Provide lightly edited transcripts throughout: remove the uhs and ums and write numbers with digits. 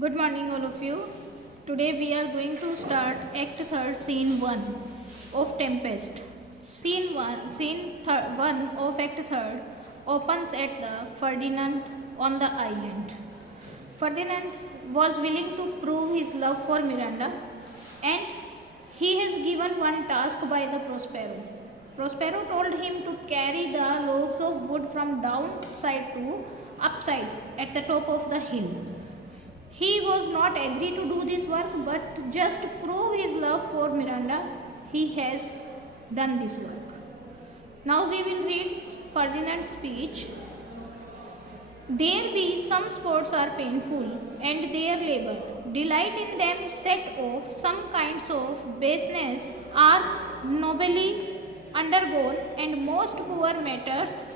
Good morning, all of you. Today we are going to start Act 3rd, Scene 1 of Tempest. Scene 1 of Act 3rd opens at the Ferdinand on the island. Ferdinand was willing to prove his love for Miranda, and he is given one task by the Prospero. Prospero told him to carry the logs of wood from downside to upside at the top of the hill. He was not agree to do this work, but just to prove his love for Miranda, he has done this work. Now we will read Ferdinand's speech. There be some sports are painful, and their labor, delight in them set off, some kinds of baseness are nobly undergone, and most poor matters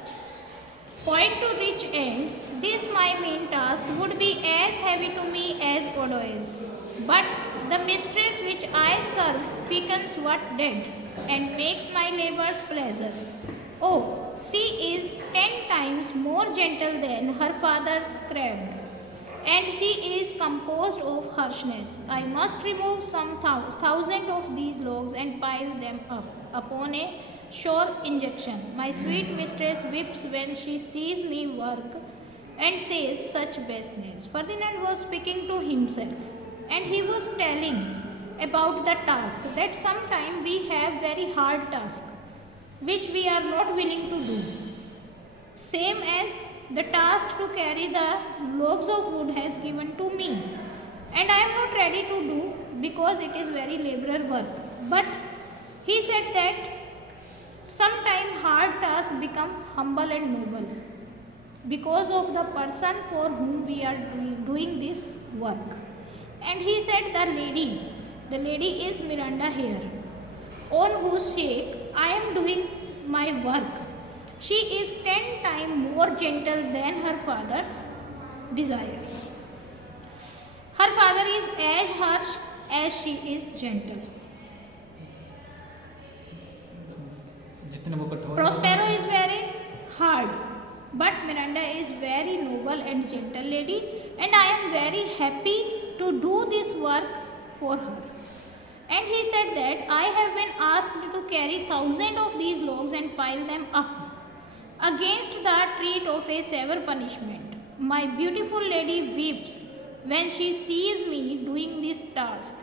point to rich ends. This my main task would be as heavy to me as Odoes. But the mistress which I serve beckons what dead, and makes my labors pleasure. Oh, she is 10 times more gentle than her father's crabbed, and he is composed of harshness. I must remove some thousand of these logs and pile them up upon a sure injection. My sweet mistress weeps when she sees me work and says such baseness. Ferdinand was speaking to himself, and he was telling about the task that sometime we have very hard task which we are not willing to do. Same as the task to carry the logs of wood has given to me, and I am not ready to do because it is very laborer work. But he said that sometime hard tasks become humble and noble because of the person for whom we are doing this work. And he said the lady is Miranda here, on whose sake I am doing my work. She is 10 times more gentle than her father's desire. Her father is as harsh as she is gentle. Prospero is very hard, but Miranda is very noble and gentle lady, and I am very happy to do this work for her. And he said that I have been asked to carry thousands of these logs and pile them up against the treat of a severe punishment. My beautiful lady weeps when she sees me doing this task.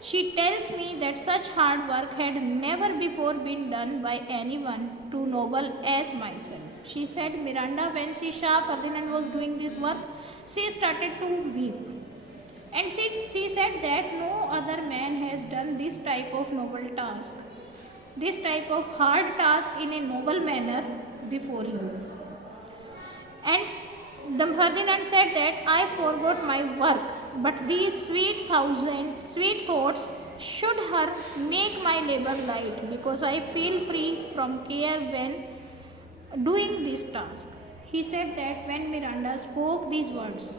She tells me that such hard work had never before been done by anyone too noble as myself. She said, Miranda, when she saw Ferdinand was doing this work, she started to weep. And she said that no other man has done this type of noble task, this type of hard task in a noble manner before you. And the Ferdinand said that I forgot my work, but these sweet thoughts should her make my labor light, because I feel free from care when doing this task. He said that when Miranda spoke these words,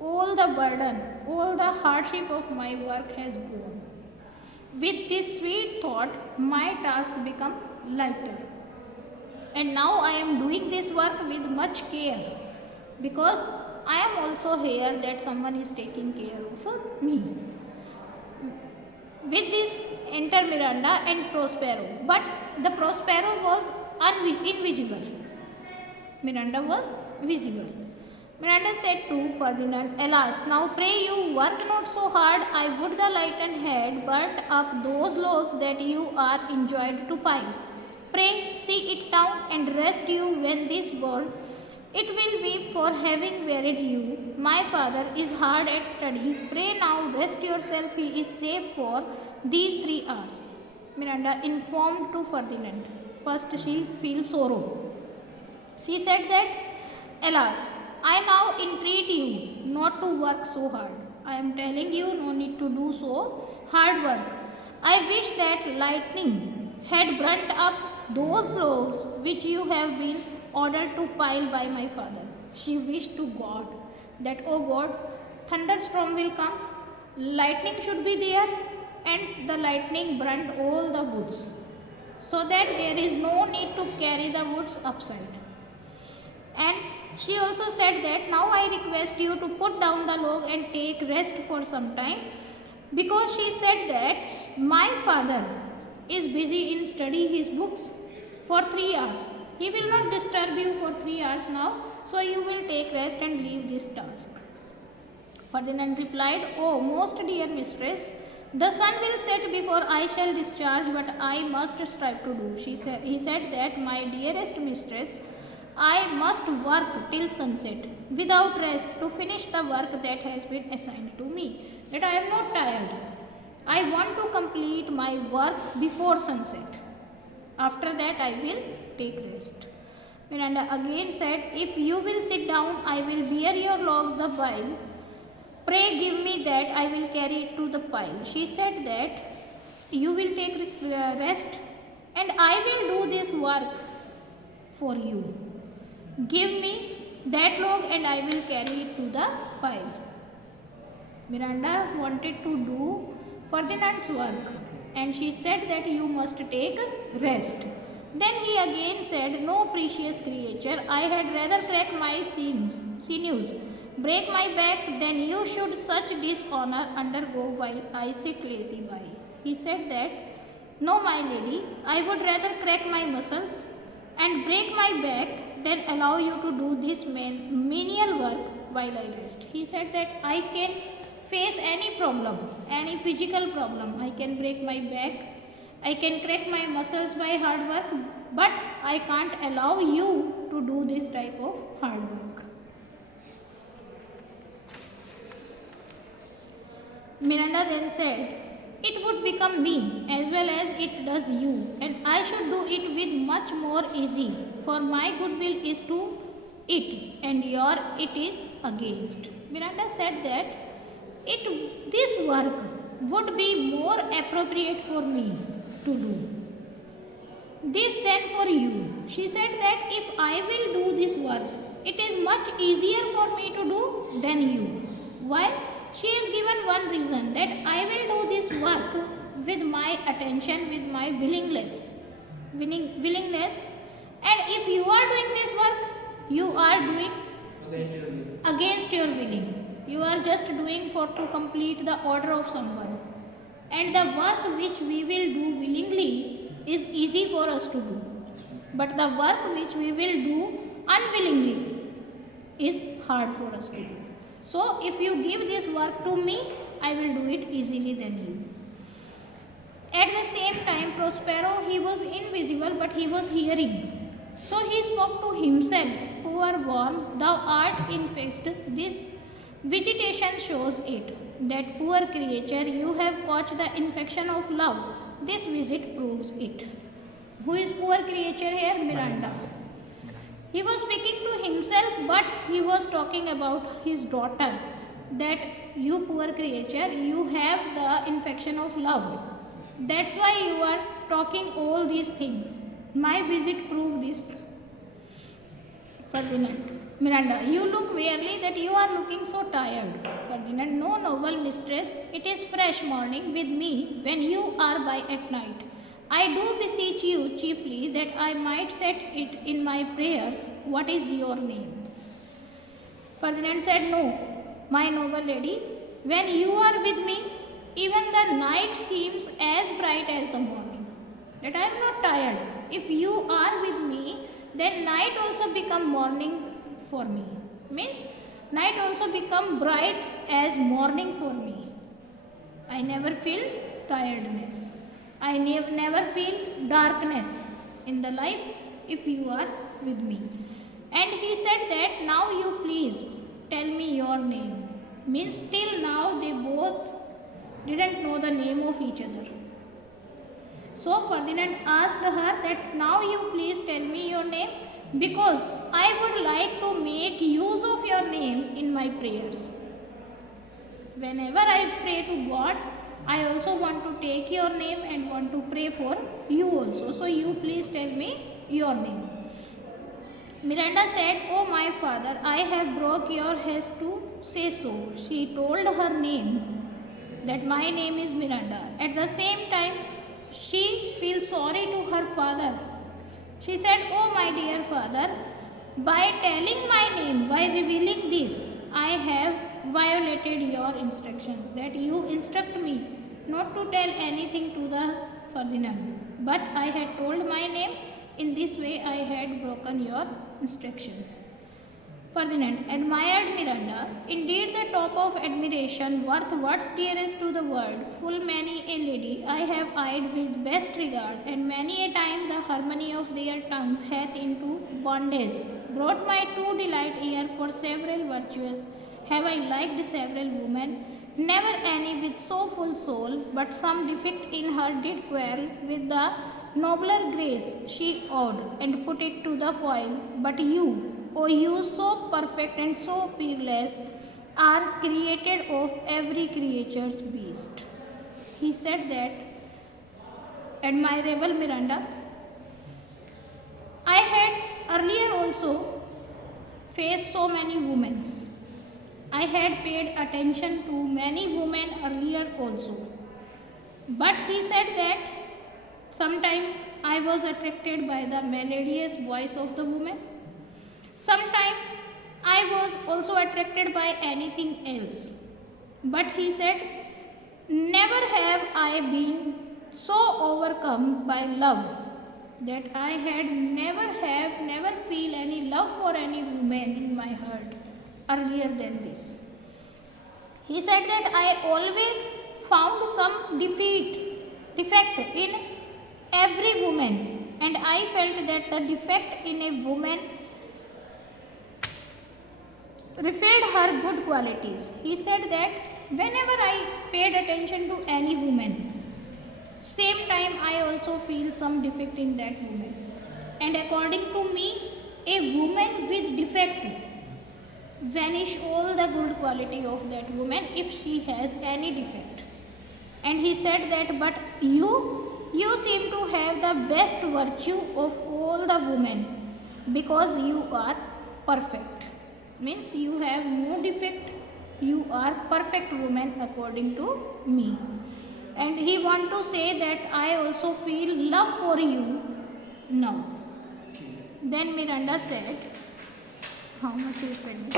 all the burden, all the hardship of my work has gone. With this sweet thought, my task become lighter. And now I am doing this work with much care, because I am also here that someone is taking care of me. With this enter Miranda and Prospero, but the Prospero was invisible. Miranda was visible. Miranda said to Ferdinand, Alas, now pray you work not so hard. I would the lightened head burnt up those logs that you are enjoyed to pile. Pray see it down and rest you when this burn. It will weep for having wearied you. My father is hard at study. Pray now rest yourself. He is safe for these 3 hours. Miranda informed to Ferdinand. First she feels sorrow. She said that, Alas, I now entreat you not to work so hard. I am telling you no need to do so hard work. I wish that lightning had burnt up those logs which you have been ordered to pile by my father. She wished to God that, oh God, thunderstorm will come, lightning should be there, and the lightning burnt all the woods, so that there is no need to carry the woods upside. And she also said that now I request you to put down the log and take rest for some time, because she said that my father is busy in study his books for 3 hours. He will not disturb you for 3 hours now, so you will take rest and leave this task. Ferdinand replied, "Oh, most dear mistress, the sun will set before I shall discharge what I must strive to do." He said that, "My dearest mistress, I must work till sunset without rest to finish the work that has been assigned to me. That I am not tired. I want to complete my work before sunset. After that I will take rest." Miranda again said, "If you will sit down, I will bear your logs the while. Pray give me that I will carry it to the pile." She said that, "You will take rest and I will do this work for you. Give me that log and I will carry it to the pile." Miranda wanted to do Ferdinand's work and she said that, "You must take rest." Then he again said, "No, precious creature, I had rather crack my sinews, break my back, than you should such dishonor undergo while I sit lazy by." He said that, "No, my lady, I would rather crack my muscles and break my back than allow you to do this menial work while I rest." He said that, "I can face any problem, any physical problem. I can break my back, I can crack my muscles by hard work, but I can't allow you to do this type of hard work." Miranda then said, "It would become me as well as it does you, and I should do it with much more easy, for my goodwill is to it, and your it is against." Miranda said that this work would be more appropriate for me to do this than for you. She said that if I will do this work, it is much easier for me to do than you. Why? She is given one reason, that I will do this work with my attention, with my willingness. And if you are doing this work, you are doing against your willing. You are just doing to complete the order of someone. And the work which we will do willingly is easy for us to do. But the work which we will do unwillingly is hard for us to do. So if you give this work to me, I will do it easily than you." At the same time, Prospero, he was invisible but he was hearing. So he spoke to himself, "Poor worm, thou art infested. This vegetation shows it. That poor creature, you have caught the infection of love. This visit proves it." Who is poor creature here? Miranda. He was speaking to himself, but he was talking about his daughter, that you poor creature, you have the infection of love. That's why you are talking all these things. My visit proved this. Ferdinand. Miranda, "You look wearily, that you are looking so tired." Ferdinand, "No, noble mistress, it is fresh morning with me when you are by at night. I do beseech you chiefly that I might set it in my prayers. What is your name?" Ferdinand said, "No, my noble lady, when you are with me, even the night seems as bright as the morning." That I am not tired. If you are with me, then night also become morning for me. Means night also become bright as morning for me. I never feel tiredness. I never feel darkness in the life if you are with me. And he said that, "Now you please tell me your name." Means till now they both didn't know the name of each other. So Ferdinand asked her that, "Now you please tell me your name, because I would like to make use of your name in my prayers. Whenever I pray to God, I also want to take your name and want to pray for you also. So you please tell me your name." Miranda said, "Oh my father, I have broke your haste to say so." She told her name, that my name is Miranda. At the same time, she feels sorry to her father. She said, "Oh my dear father, By telling my name, by revealing this, I have violated your instructions, that you instruct me not to tell anything to the Ferdinand. But I had told my name. In this way I had broken your instructions. Ferdinand admired Miranda. Indeed, the top of admiration, worth what's dearest to the world. Full many a lady I have eyed with best regard, and many a time the harmony of their tongues hath into bondage brought my true delight here. For several virtuous have I liked several women, never any with so full soul, but some defect in her did quarrel with the nobler grace she owed, and put it to the foil. But you, O you so perfect and so peerless, are created of every creature's beast. He said that, admirable Miranda, I had earlier also faced so many women. I had paid attention to many women earlier also. But he said that sometime I was attracted by the melodious voice of the woman. Sometime I was also attracted by anything else. But he said, never have I been so overcome by love that I had never feel any love for any woman in my heart earlier than this. He said that I always found some defect in every woman, and I felt that the defect in a woman revealed her good qualities. He said that whenever I paid attention to any woman, same time I also feel some defect in that woman. And according to me, a woman with defect vanish all the good quality of that woman if she has any defect. And he said that, but you seem to have the best virtue of all the women, because you are perfect. Means you have no defect, you are perfect woman according to me. And he want to say that I also feel love for you now. Then Miranda said, how much is pending?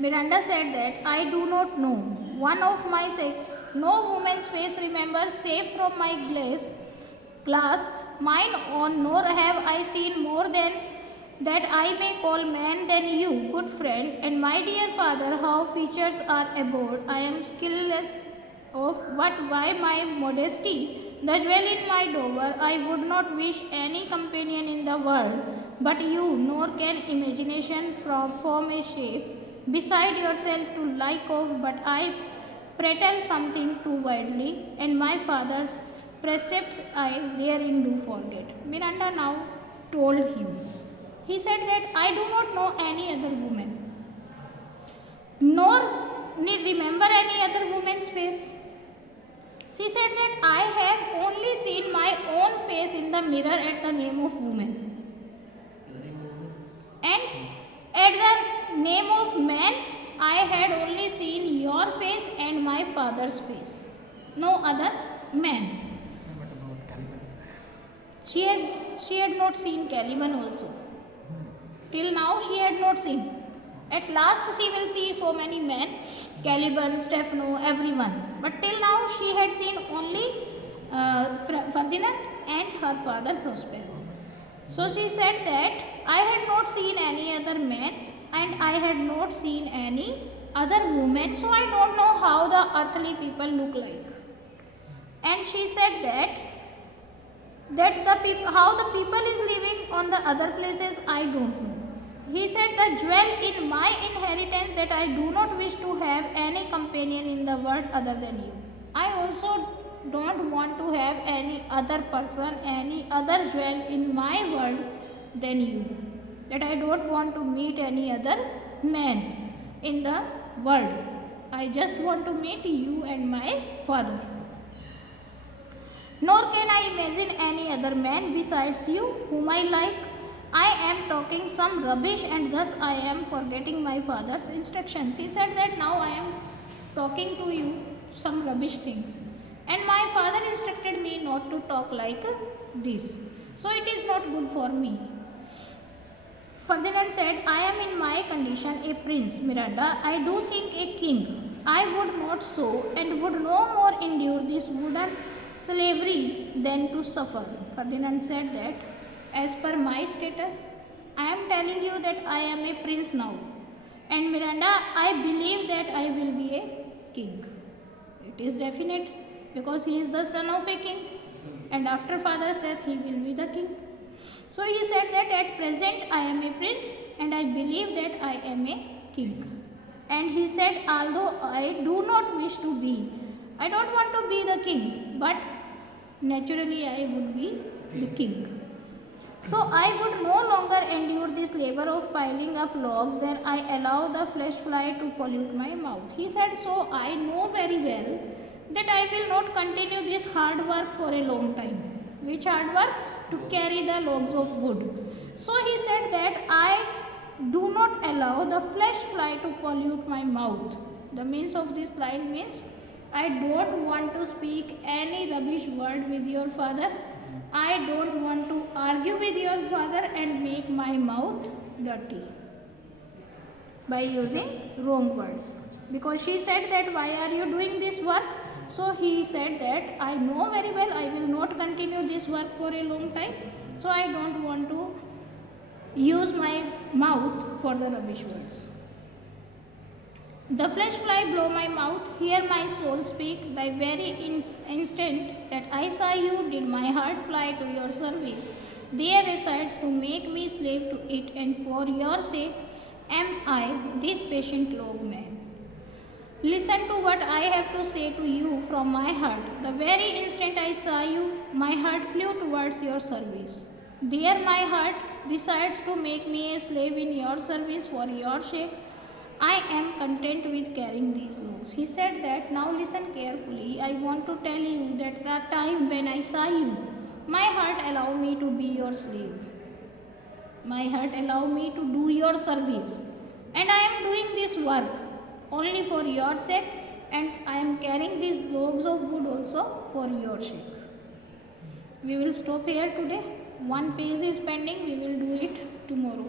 Miranda said that I do not know one of my sex, no woman's face remember save from my glass, mine own, nor have I seen more than that I may call man than you, good friend, and my dear father, how features are abhorred. I am skillless of what by my modesty, the jewel in my dower, I would not wish any companion in the world but you, nor can imagination form a shape beside yourself to like of, but I prattle something too widely, and my father's precepts I therein do forget. Miranda now told him. He said that I do not know any other woman, nor need remember any other woman's face. She said that I have only seen my own face in the mirror at the name of woman. And at the name of man, I had only seen your face and my father's face. No other man. She had not seen Caliban also. Till now she had not seen. At last she will see so many men, Caliban, Stefano, everyone. But till now she had seen only Ferdinand and her father Prospero. So she said that I had not seen any other man and I had not seen any other woman, so I don't know how the earthly people look like. And she said that how the people is living on the other places, I don't know. He said the jewel in my inheritance that I do not wish to have any companion in the world other than you. I also don't want to have any other person, any other jewel in my world than you. That I don't want to meet any other man in the world. I just want to meet you and my father. Nor can I imagine any other man besides you whom I like. I am talking some rubbish and thus I am forgetting my father's instructions. He said that now I am talking to you some rubbish things. And my father instructed me not to talk like this. So it is not good for me. Ferdinand said, I am in my condition a prince, Miranda. I do think a king. I would not so and would no more endure this wooden slavery than to suffer. Ferdinand said that, as per my status, I am telling you that I am a prince now. And Miranda, I believe that I will be a king. It is definite because he is the son of a king. And after father's death, he will be the king. So he said that at present I am a prince and I believe that I am a king. And he said, although I do not wish to be, I don't want to be the king, but naturally I would be the king. So I would no longer endure this labor of piling up logs, then I allow the flesh fly to pollute my mouth. He said, so I know very well that I will not continue this hard work for a long time. Which hard work? To carry the logs of wood. So he said that I do not allow the flesh fly to pollute my mouth. The means of this line means I don't want to speak any rubbish word with your father. I don't want to argue with your father and make my mouth dirty by using wrong words. Because she said that why are you doing this work? So he said that I know very well I will not continue this work for a long time. So I don't want to use my mouth for the rubbish words. The flesh fly blow my mouth, hear my soul speak, the very instant that I saw you did my heart fly to your service. There resides to make me slave to it, and for your sake am I this patient log man. Listen to what I have to say to you from my heart. The very instant I saw you, my heart flew towards your service. There my heart decides to make me a slave in your service for your sake. I am content with carrying these logs. He said that, now listen carefully. I want to tell you that the time when I saw you, my heart allowed me to be your slave. My heart allowed me to do your service. And I am doing this work only for your sake, and I am carrying these logs of wood also for your sake. We will stop here today. One page is pending. We will do it tomorrow.